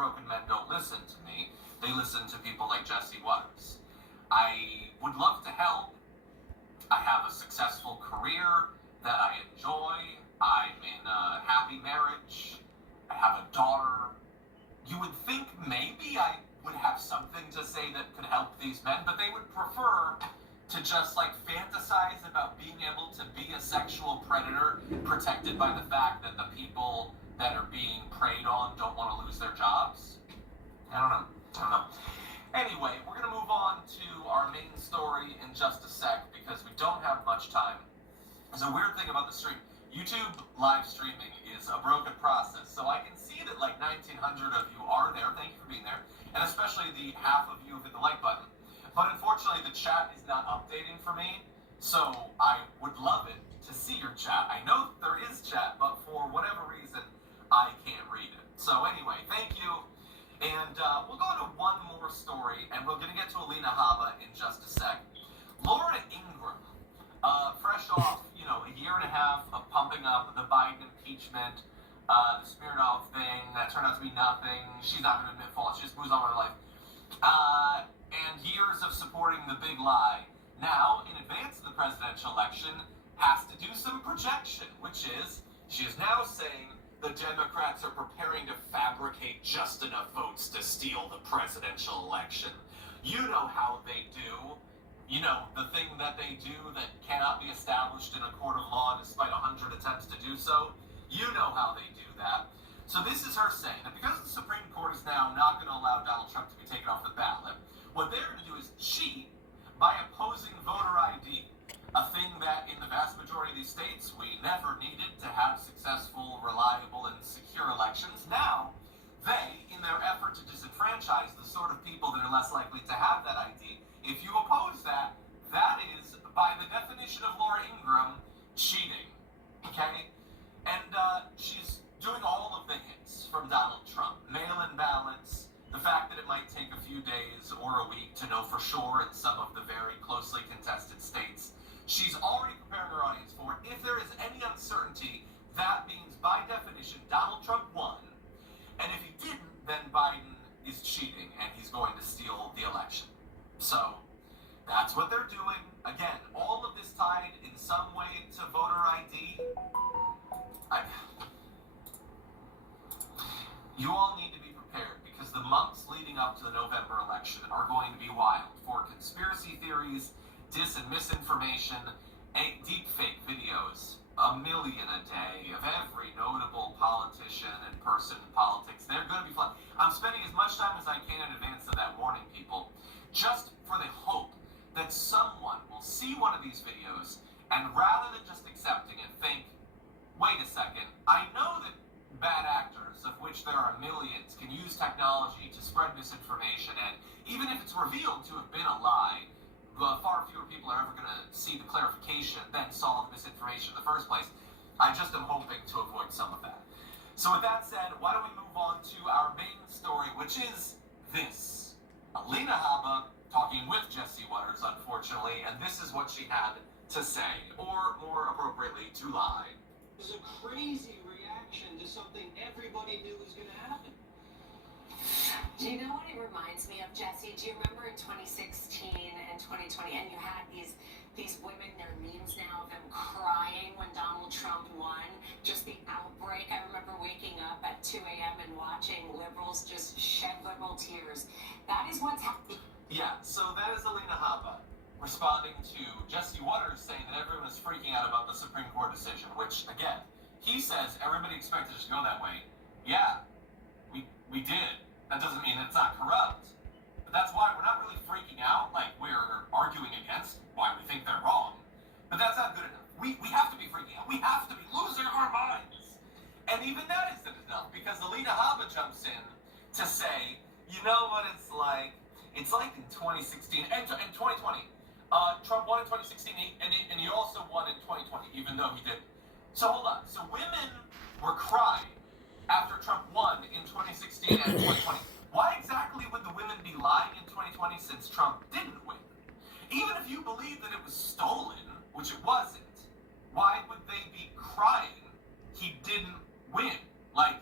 broken men don't listen to me. They listen to people like Jesse Waters. I would love to help. I have a successful career that I enjoy. I'm in a happy marriage. I have a daughter. You would think maybe I would have something to say that could help these men, but they would prefer to just like fantasize about being able to be a sexual predator protected by the fact that the people that are being preyed on don't want to lose their jobs. I don't know. Anyway, we're going to move on to our main story in just a sec because we don't have much time. There's a weird thing about the stream. YouTube live streaming is a broken process, so I can see that like 1,900 of you are there. Thank you for being there, and especially the half of you who hit the like button. But unfortunately, the chat is not updating for me, so I would love it to see your chat. I know there is chat, but for whatever reason, I can't read it. So anyway, thank you, and we'll go into one more story, and we're going to get to Alina Habba in just a sec. Laura Ingraham, fresh off, a year and a half of pumping up the Biden impeachment, the Smirnov thing, that turned out to be nothing. She's not going to admit fault. She just moves on with her life. And years of supporting the big lie. Now, in advance of the presidential election, has to do some projection, which is, she is now saying the Democrats are preparing to fabricate just enough votes to steal the presidential election. You know how they do. The thing that they do that cannot be established in a court of law despite 100 attempts to do so. You know how they do that. So this is her saying that because the Supreme Court is now not going to allow Donald Trump to be taken off the ballot, what they're going to do is cheat by opposing voter ID, a thing that in the vast majority of these states we never needed to have successful, reliable, and secure elections. Now, they, in their effort to disenfranchise the sort of people that are less likely to have that ID, if you oppose that, that is, by the definition of Laura Ingraham, cheating. Okay? And she's doing all of the hits from Donald Trump. Mail-in ballots, the fact that it might take a few days or a week to know for sure in some of the very closely contested states. She's already preparing her audience for it. If there is any uncertainty, that means, by definition, Donald Trump won. And if he didn't, then Biden is cheating and he's going to steal the election. So, that's what they're doing. Again, all of this tied in some way to voter ID. You all need to be prepared because the months leading up to the November election are going to be wild for conspiracy theories, dis and misinformation, deep fake videos, 1 million a day of every notable politician and person in politics. They're going to be fun. I'm spending as much time as I can in advance of that warning people, just for the hope that someone will see one of these videos and rather than just accepting it, think, wait a second, I know that bad actors, of which there are millions, can use technology to spread misinformation, and even if it's revealed to have been a lie, far fewer people are ever going to see the clarification than saw the misinformation in the first place. I just am hoping to avoid some of that. So with that said, why don't we move on to our main story, which is this. Alina Habba talking with Jesse Waters, unfortunately, and this is what she had to say, or more appropriately, to lie. It was a crazy reaction to something everybody knew was going to happen. Do you know what it reminds me of, Jesse? Do you remember in 2016 and 2020, and you had these women, their memes now of them crying when Donald Trump won, just the outbreak. I remember waking up at 2 a.m. and watching liberals just shed liberal tears. That is what's happening. Yeah, so that is Alina Habba responding to Jesse Waters saying that everyone is freaking out about the Supreme Court decision, which, again, he says everybody expected it to go that way. Yeah, we did. That doesn't mean it's not corrupt. But that's why we're not really freaking out, like we're arguing against why we think they're wrong. But that's not good enough. We have to be freaking out. We have to be losing our minds. And even that isn't enough, because Alina Habba jumps in to say, you know what it's like? It's like in 2016 and 2020. Trump won in 2016, and he also won in 2020, even though he didn't. So hold on. So women were crying after Trump won in 2016 and 2020. Why exactly would the women be lying in 2020 since Trump didn't win? Even if you believe that it was stolen, which it wasn't, why would they be crying he didn't win? Like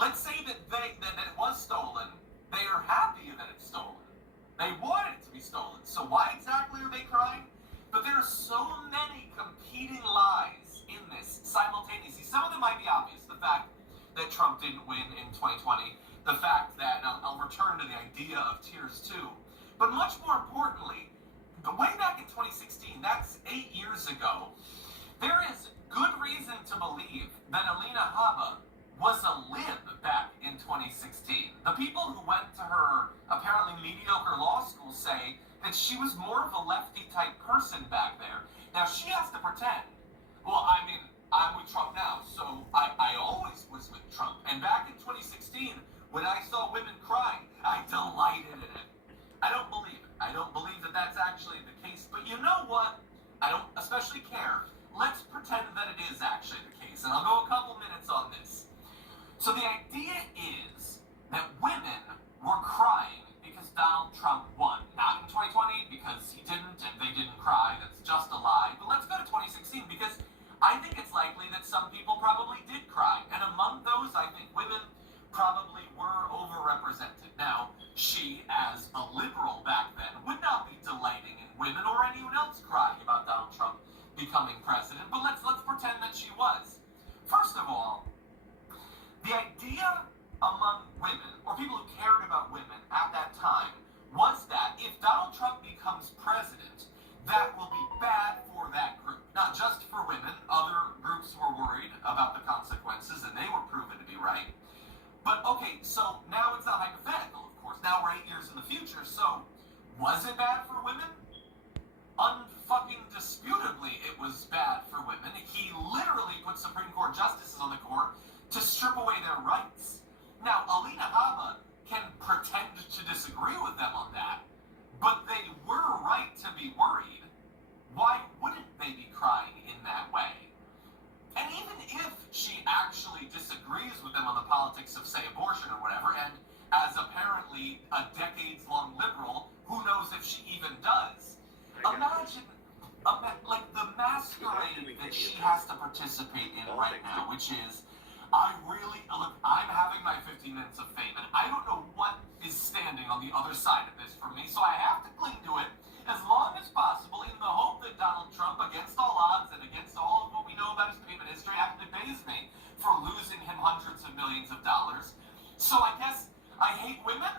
let's say that it was stolen. They are happy that it's stolen. They want it to be stolen. So why exactly are they crying? But there are so many competing lies in this simultaneously. Some of them might be obvious. The fact that Trump didn't win in 2020. The fact that, and I'll return to the idea of tiers too. But much more importantly, way back in 2016, that's 8 years ago, there is good reason to believe that Alina Habba was a lib back in 2016. The people who went to her apparently mediocre law school say that she was more of a lefty type person back there. Now she has to pretend, well, I mean, I'm with Trump now, so I always was with Trump. And back in 2016, when I saw women crying, I delighted in it. I don't believe it. I don't believe that that's actually the case. But you know what? I don't especially care. Let's pretend that it is actually the case. And I'll go a couple minutes on this. So the idea is that women were crying because Donald Trump won. Not in 2020 because he didn't and they didn't cry. That's just a lie. But let's go to 2016 because I think it's likely that some people probably did cry. And among those, I think women probably were overrepresented. Now, she, as a liberal back then, would not be delighting in women or anyone else crying about Donald Trump becoming president. But let's pretend that she was. First of all, the idea among women, or people who cared about women at that time, was that if Donald Trump becomes president, that will be bad for that group. Not just for women. Other groups were worried about the consequences, and they were proven to be right. But, okay, so now it's not hypothetical, of course. Now we're 8 years in the future, so was it bad for women? Unfucking disputably, it was bad for women. He literally put Supreme Court justices on the court to strip away their rights. Now, Alina Habba can pretend to disagree with them on that, but they were right to be worried. Why wouldn't they be crying in that way? And even if she actually disagrees with them on the politics of, say, abortion or whatever, and as apparently a decades-long liberal, who knows if she even does, imagine like the masquerade that she has to participate in right now, which is, look, I'm having my 15 minutes of fame, and I don't know what is standing on the other side of this for me, so I have to cling to it as long as possible in the hope that Donald Trump, against all odds and against all of what we know about his payment history, actually pays me for losing him hundreds of millions of dollars. So I guess I hate women,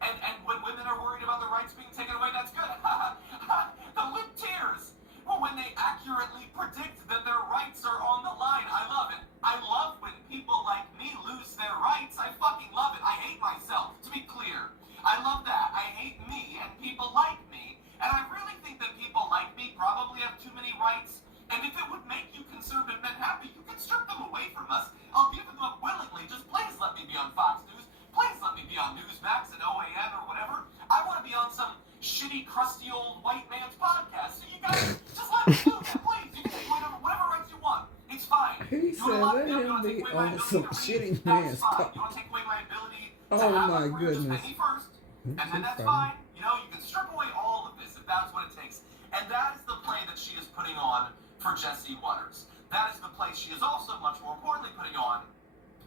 and when women are worried about their rights being taken away, that's good. The lip tears. Well, when they accurately predict that their rights are on the line, I love it. I love when people like me lose their rights. I fucking love it. I hate myself, to be clear. I love that. I hate me and people like me. And I really think that people like me probably have too many rights. And if it would make you conservative men happy, you can strip them away from us. I'll give them up willingly. Just please let me be on Fox News. Please let me be on Newsmax and OAN or whatever. I want to be on some shitty, crusty old white man's podcast. So you guys, just let me do that, please. You can take whatever rights you want. It's fine. He said, let him be on some shitty man's podcast. You want to take away my ability to Oh have my a career, just goodness. pay me first. And then that's fine. You know, you can strip away all of this if that's what it takes. And that is the play that she is putting on for Jesse Waters. That is the play she is also, much more importantly, putting on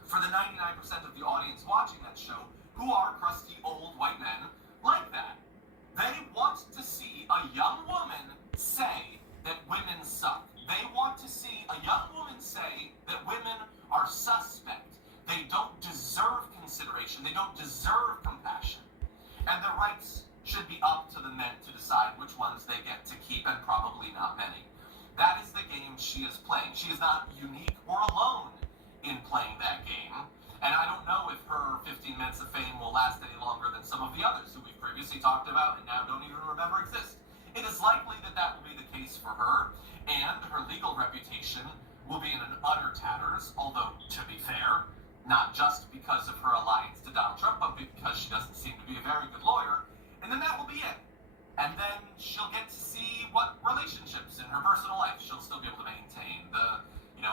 for the 99% of the audience watching that show who are crusty old white men like that. They want to see a young woman say that women suck. They want to see a young woman say that women are suspect. They don't deserve consideration. They don't deserve compassion. And their rights should be up to the men to decide which ones they get to keep, and probably not many. That is the game she is playing. She is not unique or alone in playing that game. And I don't know if her 15 minutes of fame will last any longer than some of the others who we've previously talked about and now don't even remember exist. It is likely that that will be the case for her, and her legal reputation will be in an utter tatters, although, to be fair, not just because of her alliance to Donald Trump, but because she doesn't seem to be a very good lawyer, and then that will be it. And then she'll get to see what relationships in her personal life she'll still be able to maintain.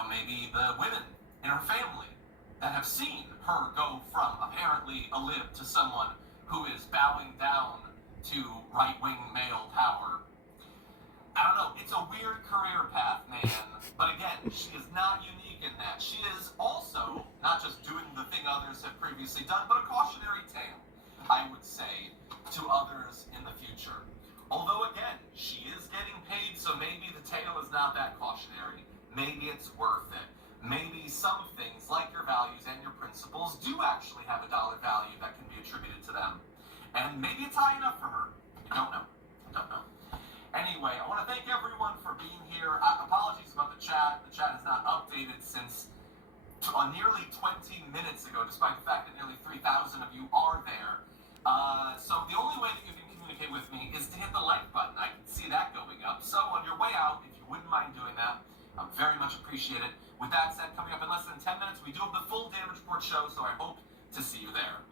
Maybe the women in her family that have seen her go from apparently a lib to someone who is bowing down to right-wing male power. I don't know, it's a weird career path, man. But again, she is not unique in that. She is also not just doing the thing others have previously done, but a cautionary tale, I would say, to others in the future. Although, again, she is getting paid, so maybe the tale is not that cautionary. Maybe it's worth it. Maybe some things, like your values and your principles, do actually have a dollar value that can be attributed to them. And maybe it's high enough for her. I don't know. I don't know. Anyway, I want to thank everyone for being here. Apologies about the chat. The chat has not updated since nearly 20 minutes ago, despite the fact that nearly 3,000 of you are there. So the only way that you can communicate with me is to hit the like button. I can see that going up. So on your way out, if you wouldn't mind doing that, I would very much appreciate it. With that said, coming up in less than 10 minutes, we do have the full Damage Report show, so I hope to see you there.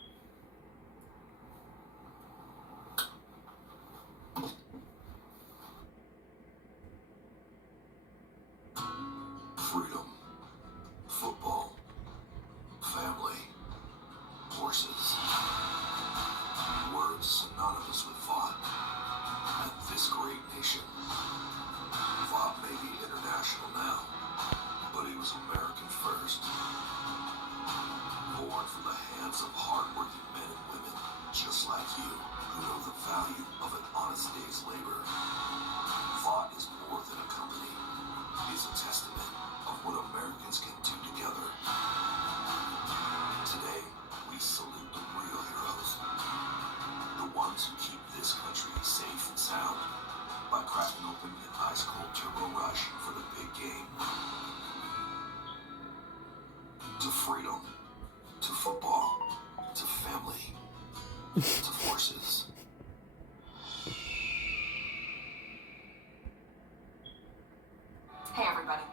Freedom, football, family, horses. Words synonymous with Vought. And this great nation. Vought may be international now, but he was American first. Born from the hands of hardworking men and women just like you, who know the value of an honest day's labor. Vought is more than a company. It's a testament of what Americans can do together. Today, we salute the real heroes. The ones who keep this country safe and sound by cracking open an ice-cold turbo rush for the big game. To freedom, to football, to family, to horses. Hey everybody,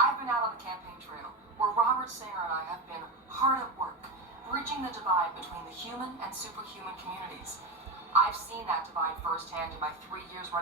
I've been out on the campaign trail where Robert Singer and I have been hard at work, bridging the divide between the human and superhuman communities. I've seen that divide firsthand in my 3 years running